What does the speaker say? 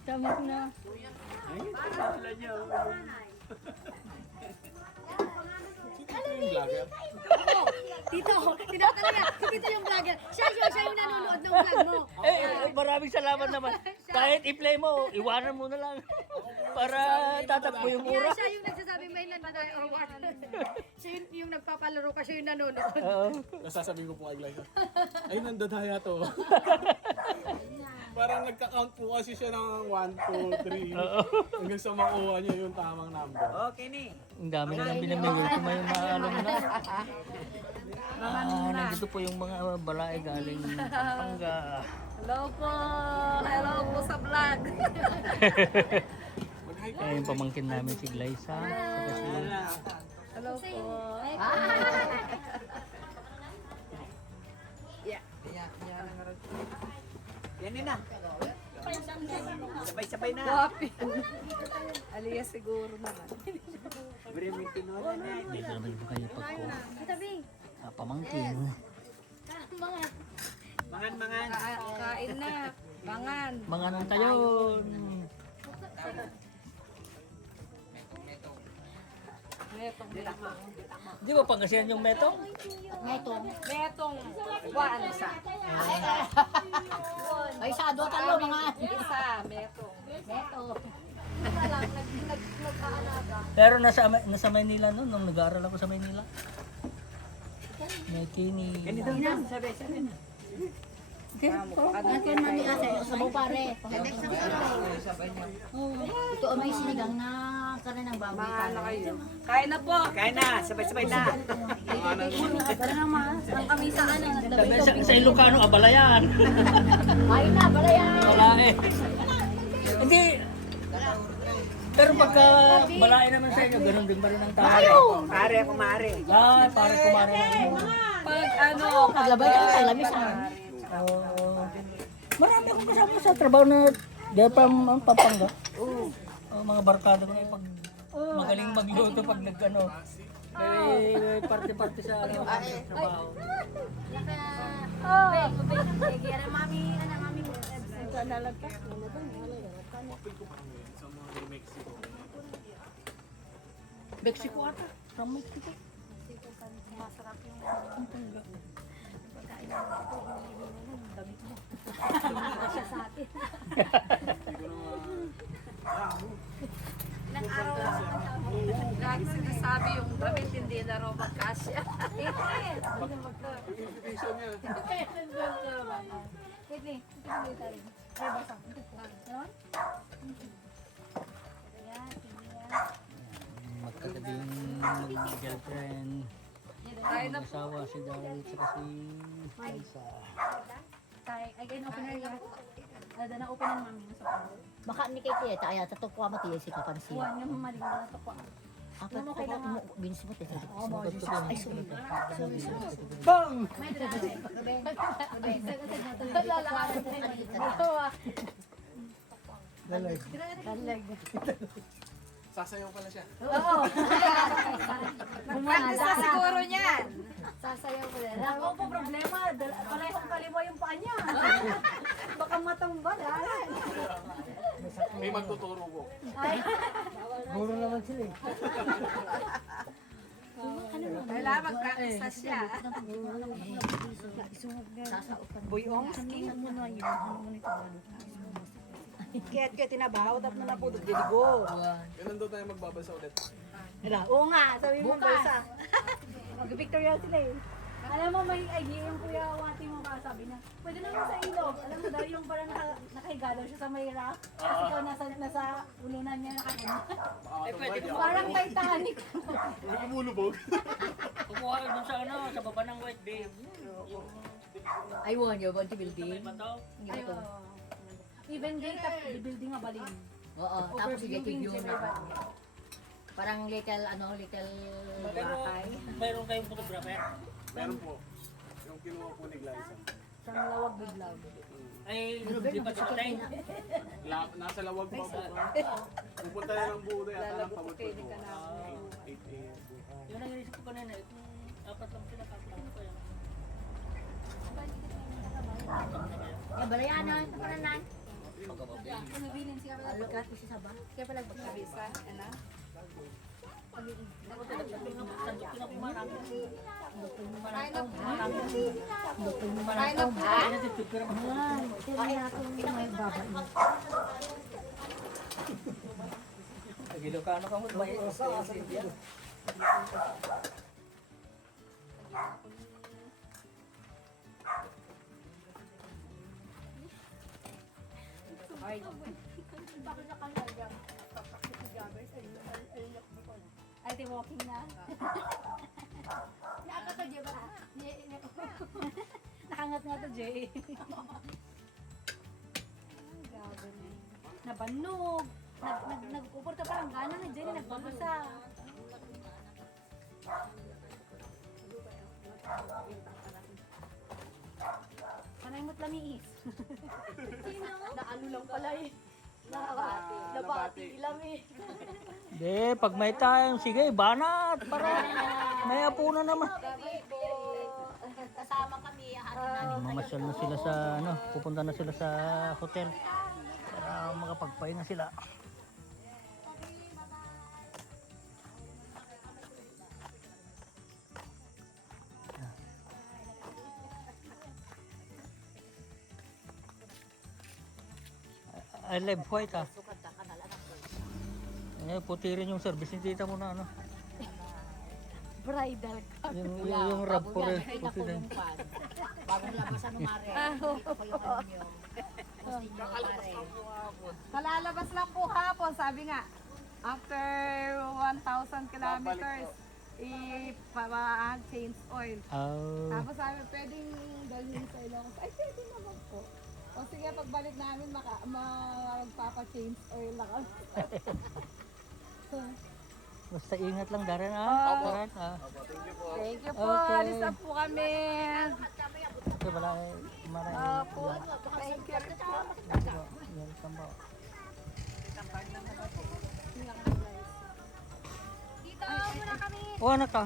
Tamak na. Ay, wala niya. Tito talaga. Tito yung vlogger. Siya yung nanonood ng vlog mo. Maraming salamat naman. Kahit i-play mo, iwanan mo na lang. Para tatakbo yung mura. Siya yung nagsasabi may nandadaya or what. Siya yung nagpapalaro ka, siya yung nanonood. Nasasabihin ko po kay Glyza, ay nandadaya to. Parang nagka-count po kasi siya ng 1, 2, 3. Hanggang sa makuha niya yung tamang number. Okay ni. Ang dami na lang binamigay ko may maalam na. Nandito po yung mga balae galing Pampanga. Hello po sa vlog. Ay, yung pamangkin namin si Glyza. Kasi Hello po. yan na. Sabay-sabay na. Guwapi. Alias siguro naman. Dito naman po kayo pagko. Pamangkin. Mangan. Kain na. Mangan. Mangan tayo. Di ba Pangasinan yung metong? Metong. One isa. Ay, sa do talo mga. Isa. Metong. Pero nasa Maynila noon, nung nag-aaral ako sa Maynila. May kini. Natin mami ate, sa mo pare. Ito ang may sinigang na kanin ng baboy. Mangan na kayo. Kain na po. Kain na, sabay-sabay na. Para naman, ang kami sa ano, Sa Ilocano, abalayan. Kain na, balayan. Balae. Hindi. Pero pagka balae naman sa inyo, ganun din ba rin ang tao? Pare ako mare. Pare kumare lang. Pag ano, Paglabay ka sa lamisan. Marami akong kasama sa trabaho na dahil Pampanga. Mga barkada ko na pag magaling magluto pag nag-ano. May party-party sa ano, trabaho. Mami, mami. Mexico ata. From Mexico. Masarap yung pagkain siya sa atin. Ilang araw lang. lagi sinasabi yung damit hindi na raw magkasya. Invitation niya. Magkakabing girlfriend. Tayo na po. Asawa si Daryl at si Elsa. Again, open na yan. Ada na open ng mami sa palo. Baka ni kay tiya, kaya sa tukwa mo tiya si kapansin. Kuha niya mamaling na tukwa. Ako mo kailangan mo binis mo tiya. Ay, sorry. Bang! May dalawa. Dalag. Sasayaw pala siya. Oo. Practice na siguro niyan. Sasayaw mo din. Ako po problema, parehong kaliwa yung paa niya. Baka matambal. May magtuturo ko. Guro naman sila eh. Kailangan mag-practice na siya. Buyong skin. Kaya tinabaho, tapos na po, diligo. Kailan daw tayo magbabasa ulit? Oo nga, sabi mo Bukas. balsa. Mag-Victoria sila eh. Alam mo, may idea yung kuya Wati mo ka, sabi niya, pwede naman sa ilog. Alam mo daw, yung parang nakahiga daw siya sa may rock. Kasi ikaw nasa ulunan niya nakahiga. Parang Titanic. May kumulubog. Kumuha ka dun sa ano, sa baba ng White Bay. I want you, Bonti Building. May bato. Even gate up, the building nga balin. Oo, tapos Overview, yung view view, na. Parang little, Pero mayroon kayong photographer. Meron po. Yung kinuha po ni Glyza. Sa lawag biglaw. Ay, hindi pa tayo. Nasa lawag pa po. Pupunta na ng buo yata ng pagod po. 8 a.m. Yun ang inisip ko kanina, itong apat lang sila, tatlo ko yan. balayanan, kapananan. Nabilin siya pala. Alok ko sa ba? Kaya pala Kabisa, ano? Ilocano ka mo, may India. Ay, di walking na. Nakakatadya ba? Nakangat nga to, Jay. Grabe na. Nabanog. Nag-upor ka parang gana na, Jay. Nagbabasa. Panay mo't lamiis. Naano lang pala eh. Nabati lang eh. Di, pag may time, sige, banat para may apunan naman. Kasama kami, Mamasyal na sila sa, ano, pupunta na sila sa hotel para makapagpahinga sila. I love white ah. Eh, puti rin yung service ni tita mo na ano. Bridal. Yung rab ko rin, puti rin. Bagong labasan ng mare. Ako yung ano yun. Gusto niyo mare. Kalalabas lang po hapon, sabi nga. After 1,000 kilometers, change oil. Oh. Tapos sabi, pwedeng dalhin sa Ilocos. Ay, pwede naman po. O sige, pagbalik namin, magpapa-change oil lang kami. Basta ingat lang Darren ah. Darren ah. Thank you po. Okay. Alis na po kami. Okay, malay. Po. Thank you po. Welcome po. Dito muna kami. Oh, anak ka.